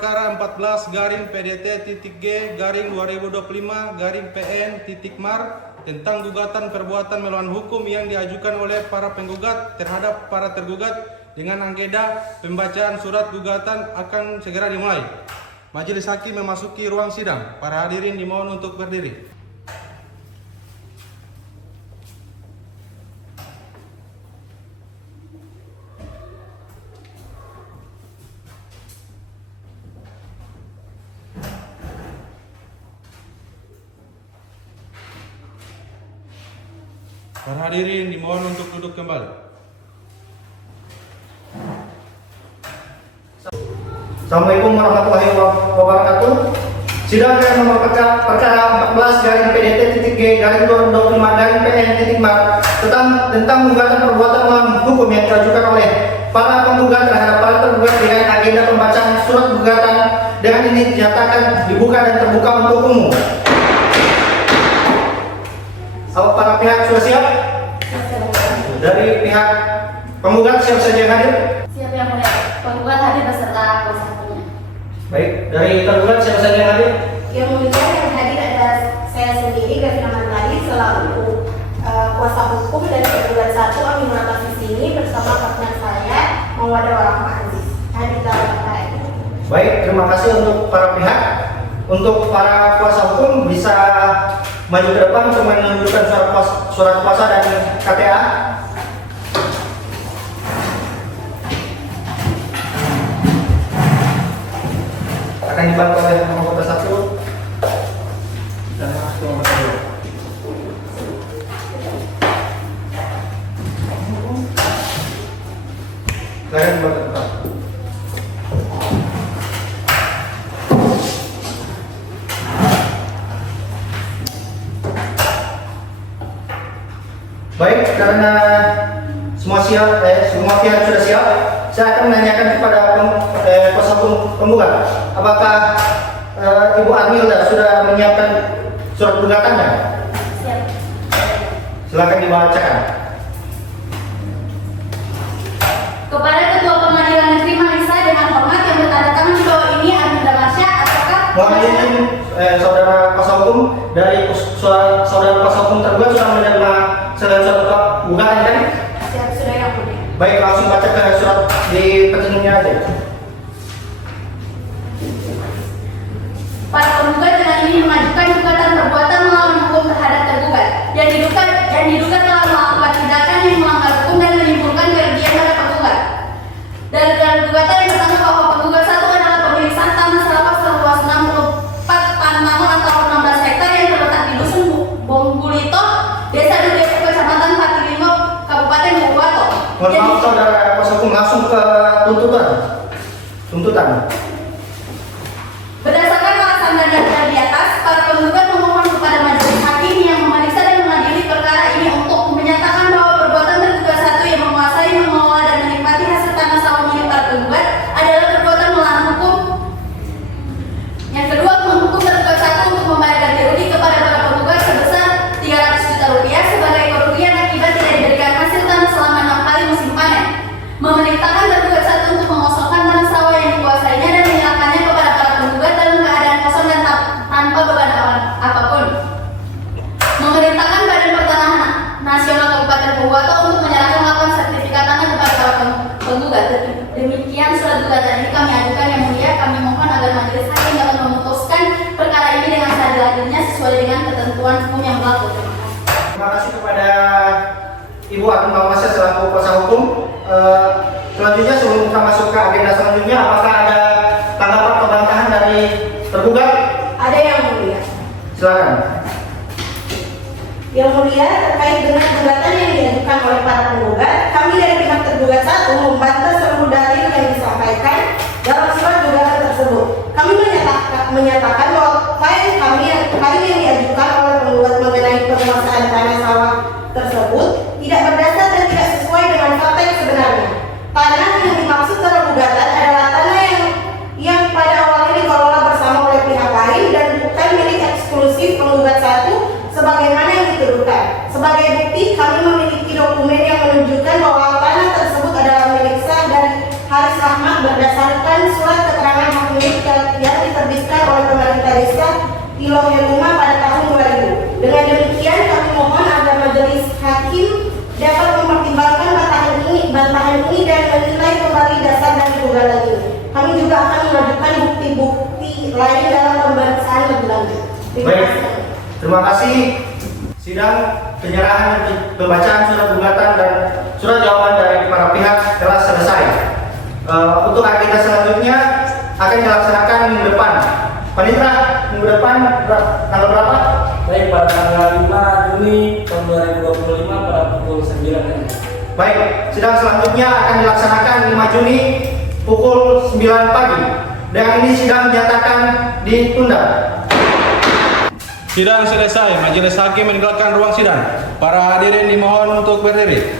perkara 14 garing PDT.G garing 2025 garing PN.Mar tentang gugatan perbuatan melawan hukum yang diajukan oleh para penggugat terhadap para tergugat dengan agenda pembacaan surat gugatan akan segera dimulai. Majelis Hakim memasuki ruang sidang. Para hadirin dimohon untuk berdiri. Para hadirin dimohon untuk duduk kembali. Assalamualaikum warahmatullahi wabarakatuh. Sidang yang nomor perkara 14 garing PDT.G garing 2025 garing PN.Mar tentang gugatan perbuatan melawan hukum yang diajukan oleh para penggugat terhadap para tergugat dengan agenda pembacaan surat gugatan dengan ini dinyatakan dibuka dan terbuka untuk umum. Apa para pihak sudah siap? Dari pihak penggugat siapa saja yang hadir? Siap yang mulia. Penggugat hadir beserta kuasa hukumnya. Baik, dari tergugat siapa saja yang hadir? Yang mulia yang hadir ada saya sendiri Gavina Mandali selaku kuasa hukum dari penggugat 1 Aminul Aziz ini bersama partner saya Mawadah Warahmah Aziz. Hadir dalam perkara ini. Baik, terima kasih untuk para pihak. Untuk para kuasa hukum bisa maju ke depan untuk menunjukkan surat kuasa dan KTA. Akan dibantu oleh anggota 1 dan anggota 2. Silakan dibantu ke depan. Baik, karena semua pihak sudah siap, saya akan menanyakan kepada kuasa hukum penggugat, apakah Ibu Armilda sudah menyiapkan surat gugatannya? Siap. Silakan dibacakan. Kepada Ketua Pengadilan Negeri Manisa dengan hormat yang bertanda tangan di bawah ini Armilda Marsha, apakah Mohon izin saudara kuasa hukum dari saudara kuasa hukum tergugat sudah menerima surat gugatan kan? siap sudah yang mulia. Baik, langsung baca ke surat di petitumnya aja. Para penggugat dengan ini mengajukan gugatan perbuatan melawan hukum terhadap tergugat yang diduga telah melakukan tindakan yang melanggar hukum dan menimbulkan kerugian pada penggugat. Dari gugatan yang pertama bahwa penggugat 1 adalah pemilik tanah selapas seluas 64 pantangan atau 16 hektar yang terletak di Dusun Bonggulito, Desa Dudepo, Kecamatan Patilimo, Kabupaten Bogor. Mohon maaf saudara kuasa hukum, langsung ke tuntutan. Berdasarkan alasan dan data di atas, para penggugat memohon kepada majelis hakim yang memeriksa dan mengadili perkara ini untuk menyatakan bahwa perbuatan tergugat 1 yang menguasai, mengelola dan menikmati hasil tanah sawah milik para penggugat adalah perbuatan melawan hukum. Yang kedua, menghukum tergugat 1 untuk membayar ganti rugi kepada para penggugat sebesar 300 juta rupiah sebagai kerugian akibat tidak diberikan hasil tanah selama 6 kali musim panen. Memerintahkan tergugat 1 untuk mengosongkan tanah sawah yang dikuasainya dan menyerahkannya kepada para penggugat dalam keadaan kosong dan tanpa beban apapun. Memerintahkan Badan Pertanahan Nasional Kabupaten Bogor untuk menyerahkan laporan sertifikat tanah kepada para penggugat. Demikian surat gugatan ini kami ajukan yang mulia. Kami mohon agar majelis hakim dapat memutuskan perkara ini dengan seadil-adilnya sesuai dengan ketentuan hukum yang berlaku. Terima kasih kepada Ibu Armilda Marsha selaku kuasa hukum. Selanjutnya sebelum kita masuk ke agenda selanjutnya, apakah ada tanggapan pembantahan dari tergugat? Ada yang mulia. Silakan. Yang mulia, terkait dengan gugatan yang diajukan oleh para penggugat, kami dari pihak tergugat 1 membantah seluruh dalil yang disampaikan dalam surat gugatan tersebut. Kami menyatakan bahwa klaim yang diajukan oleh penggugat mengenai penguasaan tanah sawah tersebut tidak berdasar dan tidak sesuai dengan fakta yang sebenarnya. Tanah yang dimaksud dalam gugatan adalah tanah yang pada awalnya dikelola bersama oleh pihak lain dan bukan milik eksklusif penggugat 1 sebagaimana yang dituduhkan. Sebagai bukti, kami memiliki dokumen yang menunjukkan bahwa tanah tersebut adalah milik sah dari Haris Rahmat berdasarkan surat keterangan hak milik yang Desa Tilongeluma pada tahun 2000. Dengan demikian kami mohon agar majelis hakim dapat mempertimbangkan bantahan ini dan menilai kembali dasar dari gugatan ini. Kami juga akan mengajukan bukti-bukti lain dalam pemeriksaan lebih lanjut. Baik, terima kasih. Sidang penyerahan pembacaan surat gugatan dan surat jawaban dari para pihak telah selesai. Untuk agenda selanjutnya akan dilaksanakan minggu depan. Panitra, minggu depan tanggal berapa? Baik, pada tanggal 5 Juni tahun 2025 pada pukul 9 Baik, sidang selanjutnya akan dilaksanakan 5 Juni pukul 9 pagi. Dan ini sidang dinyatakan ditunda. Sidang selesai. Majelis hakim meninggalkan ruang sidang. Para hadirin dimohon untuk berdiri.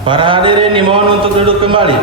Para hadirin dimohon untuk duduk kembali.